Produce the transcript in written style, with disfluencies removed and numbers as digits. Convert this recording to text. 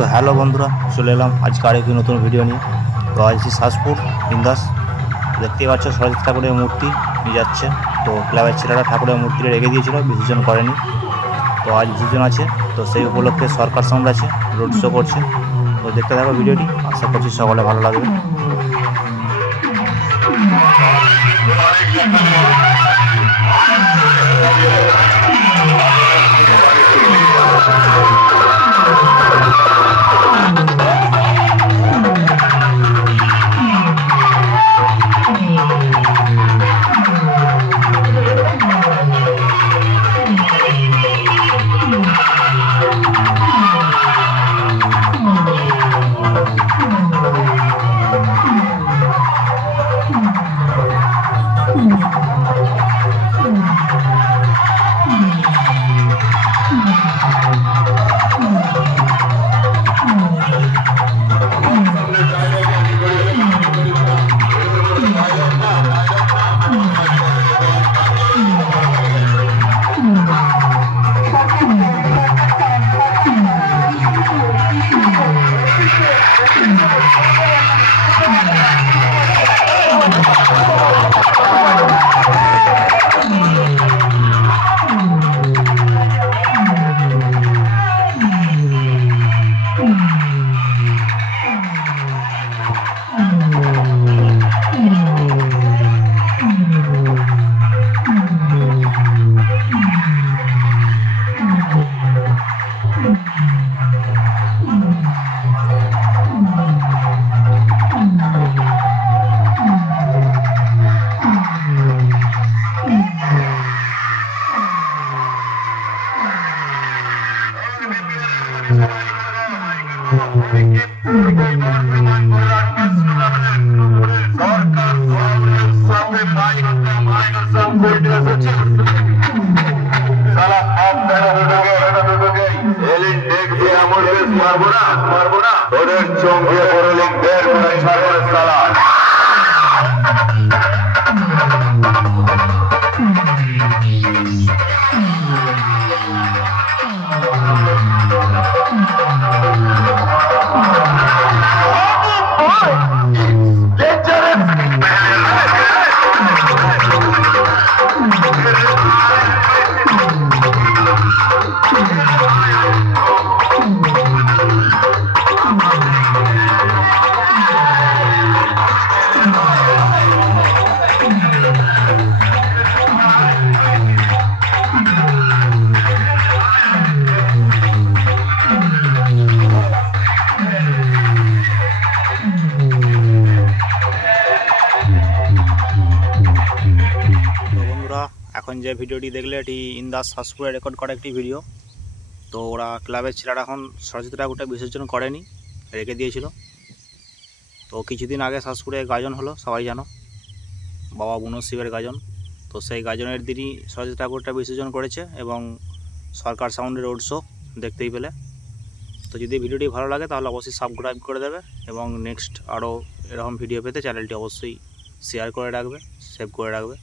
তো হ্যালো বন্ধুরা, চলে এলাম আজকে আরেকটি নতুন ভিডিও নিয়ে। তো আজ শাসপুর ইন্দাস দেখতেই পাচ্ছ, সরস্বতী ঠাকুরের মূর্তি নিয়ে যাচ্ছে। তো ক্লাবের ছেলেরা ঠাকুরের মূর্তিটা রেখে দিয়েছিল, বিসর্জন করেনি। তো আজ বিসর্জন আছে, তো সেই উপলক্ষে সরকার সাউন্ড আছে, রোড শো করছে। তো দেখতে থাকো ভিডিওটি, আশা করছি সকলে ভালো লাগবে। এখন যে ভিডিওটি দেখলে এটি ইন্দাস শাসপুরে রেকর্ড করা একটি ভিডিও। তো ওরা ক্লাবের ছেলেরা এখন সরস্বতী ঠাকুরটা বিসর্জন করেনি, রেখে দিয়েছিল। তো কিছুদিন আগে শাসপুরে গাজন হলো, সবাই জানো, বাবা বুনো শিবের গাজন। তো সেই গাজনের দিনই সরস্বতী ঠাকুরটা বিসর্জন করেছে এবং সরকার সাউন্ডের রোড শো দেখতেই পেলে। তো যদি ভিডিওটি ভালো লাগে তাহলে অবশ্যই সাবস্ক্রাইব করে দেবে এবং নেক্সট আরও এরকম ভিডিও পেতে চ্যানেলটি অবশ্যই শেয়ার করে রাখবে, সেভ করে রাখবে।